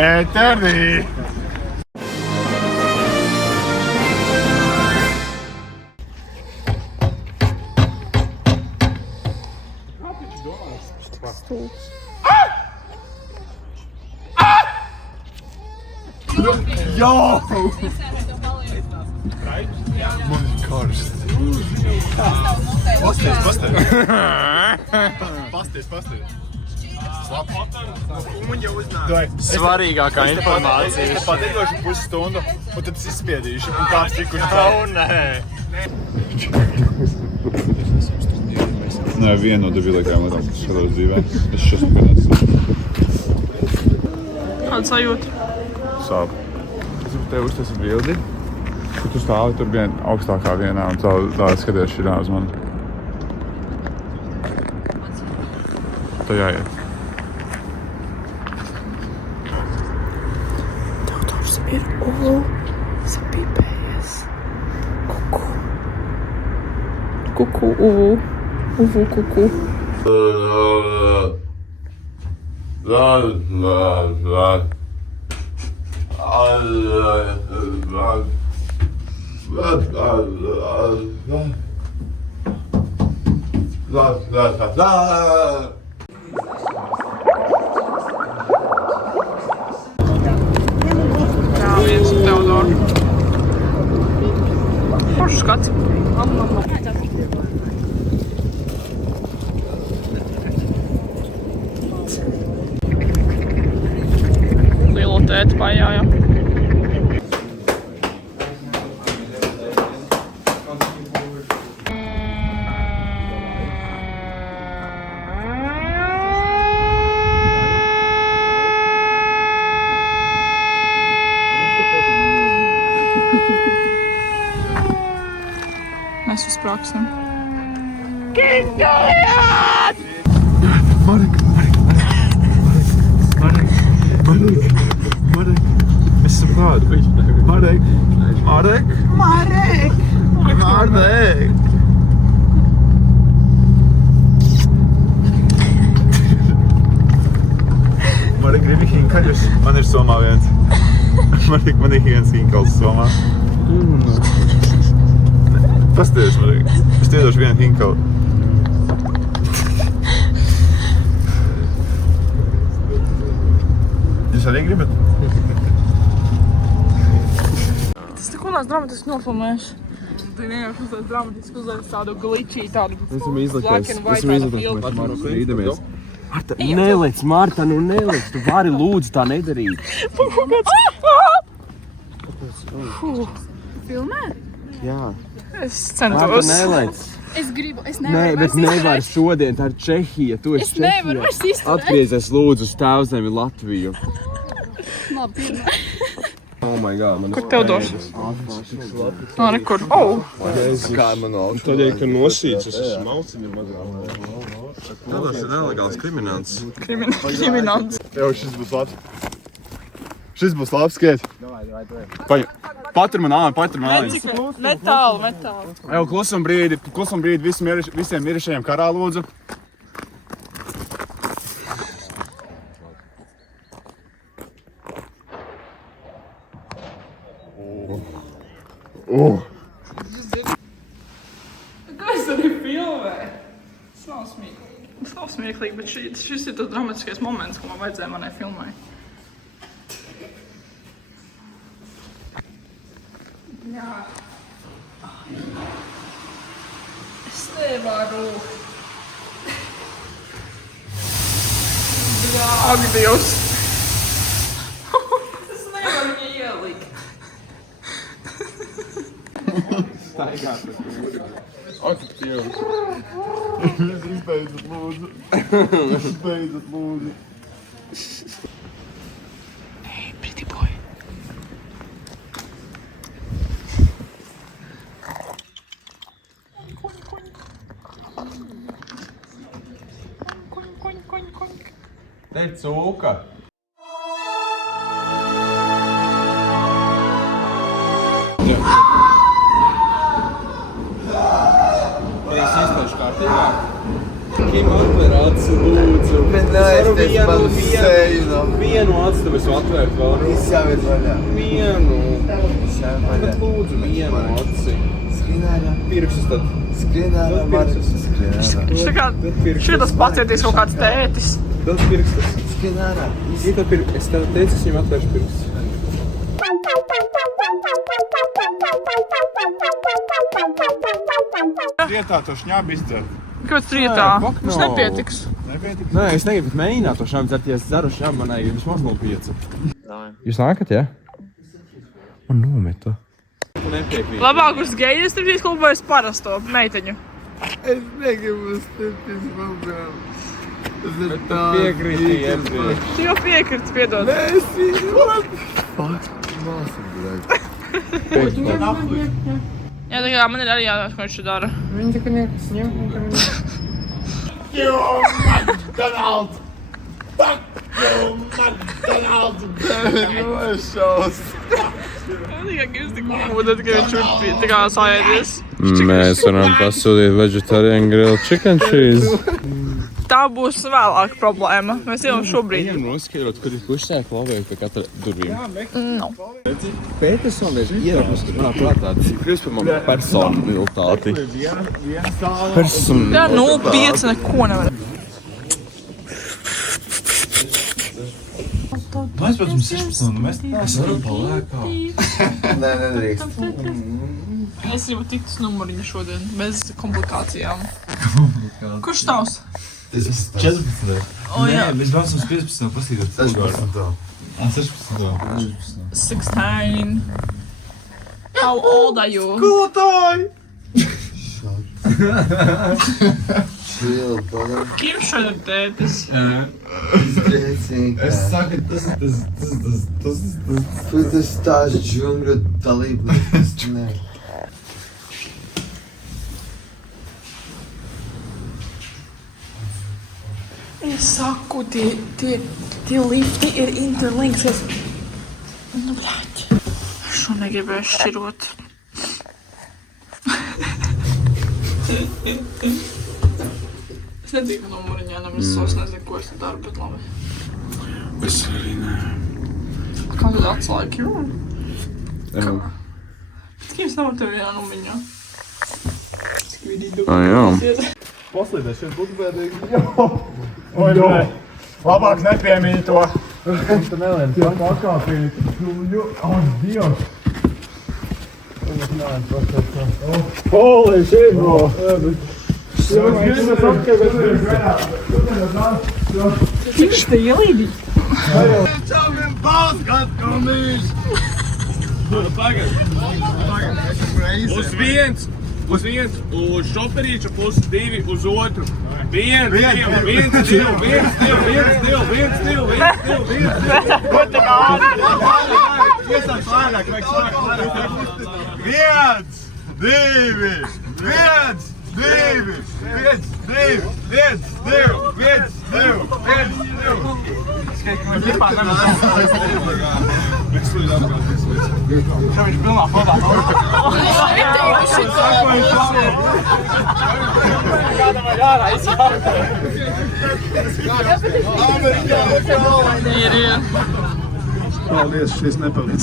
Ēterī! Jā! Man ir karsts. Pasties. Svarīgākā informācija. Es pateikšu pusstundu, un tad es izspiedīšu, un kāds tikuši tā. Nē. Nē, viena no debilākajām lietām, kas skatās dzīvē. Es šos pēdējos. Kāda sajūta? Sāp. Es gribu tev uztaisīt bildi, ka tu stāvi tur augstākā vienā un tā skaties širā uz mani. Tā jāiet. Teodors ir sapīpējies. Kuku, kuku. Brāviens Teodors. Foršs skats. Lielo tēti pajāja. Mēs uzsprāksim. Marek! Es esmu klāt! Marek! Marek, gribi hinkaļus? Man ir somā viens. Marek, man ir viens hinkals somā. Pasties, Marek. Es tev došu vienu hinkalu. Jūs arī gribat? Tas neko nāc dramatiski nofilmējuši. Tu vienkārši uzliec dramatiski uzliec tādu glitčī, tādu black and white tādu filmu. Marta, nelec, Marta, nu nelec. Tu vari lūdzu tā nedarīt. Filmē? Jā. Es Marta, centos. nelec. Es gribu, es Nē, nevaru bet nevar šodien, tā ir Čehija, tu esi Es nevaru Čehija. vairs izturēt. Atgriezies lūdzu uz tēvzemi Latviju. Labi, pirmā. Oh my god, man Kur Teodors? Nā, nekur. kā man augstu. Tādēļ, ka nosīts, es esmu mauciņu mazāk. Teodors ir nelegāls kriminants. Kriminants. Jau, šis būs labs. Šis būs labs, skiet. Patur man āmi. Metāli. Jau, klusum brīdi, visiem mirušajiem karā lūdzu. Kā es arī filmēju? Tas nav smieklīgi. Tas nav smieklīgi, bet šis ir tas dramatiskais moments, ko man vajadzēja manai filmai. Jā. Es nevaru. Ak, Dievs. Es nevaru viņu ielikt. Ak, Dievs. Izbeidzat lūdzu. Hey, pretty boy. Te ir cūka. Es izstāšu kārtībā. Kim atver aci, lūdzu. Neaizties man seju no. Vienu atstavu es atvērt vēl. Viss jau ir vaļā. Vienu. Viss jau ir vaļā. Bet lūdzu, vienu aci. Skrien ārā. Pirksus tad. Skrien ārā, Marta. Skrien ārā. Viņš tā kā šitas pacietīs kaut kāds tētis. Tad pirkstus. Skrien ārā. Es tev teicu, es viņam atvēršu pirkstus. Rietā to šņābi izdzert. Kāpēc rietā? Mums nepietiks. Nē, es negribu mēģināt to šām dzert, ja es dzeru šām, man ir vismaz 0,5. Jūs nākat, ja? Man nometa. Labāk uz gejas striptīs klubu vai uz parasto meiteņu? Es negribu striptīs klubam. Tas ir tā. Piekrīti, Iebrīd. Tu jau piekrits, piedod. Es what? Fuck. Māsu, bļaļ. Jā, tā kā man ir arī jādomā, ko viņš šo dara. Viņi tā kā nekas ņem. Nu, es šaus. Man tikai gribas tik mūdēt, ka viņš ir tā kā sājēdies. Mēs varam pasūtīt vegetarian grilled chicken cheese. Tā būs vēlāk problēma. Mēs jau šobrīd. Viņam noskaidrot, kur ir kurš sēk lavēju pie katra durvīm. No. Petersona ir ieraksts, kas manā prātā tas ir kļūst par manu personalitāti. Jā, 0,5 neko nevar. Mēs pēc mums 16, nu mēs varam palēkā. Nē, nedrīkst. Es gribu tikt uz numuriņu šodien, bez komplikācijām. Kurš tavs? Tas ir 14. O, jā. Nē, mēs braucam uz 15. pasīdot. 16. 16. 16. How old are you? Skolotāji! Chill, brother. Kim šodien tētis? Izgrēcīgi. Es saku, tas. Tu tas tās džungļu dalībnieks. Nē. Es saku, tie lifti ir interlinks. Nu, bļaļ. Šo negribēju šķirot. Es nedzīvu numuriņā, nevis es nezinu, ko es te daru, bet labi. Es arī nē. Kā tad atslēgi ir? Kāds nav tev vienā numuriņā? Jā. Paslīdēs šeit būtu bēdīgi. Oi, nē. Labāk nepiemīni to. Tu nelēm, tā pakāpīt. Dievs. Holy shit, bro. Viņš te ielīdī. Uz viens, uz šoferīča plus 2 uz otru. Viens, divi. Ir. Paldies, šis nepalīdz.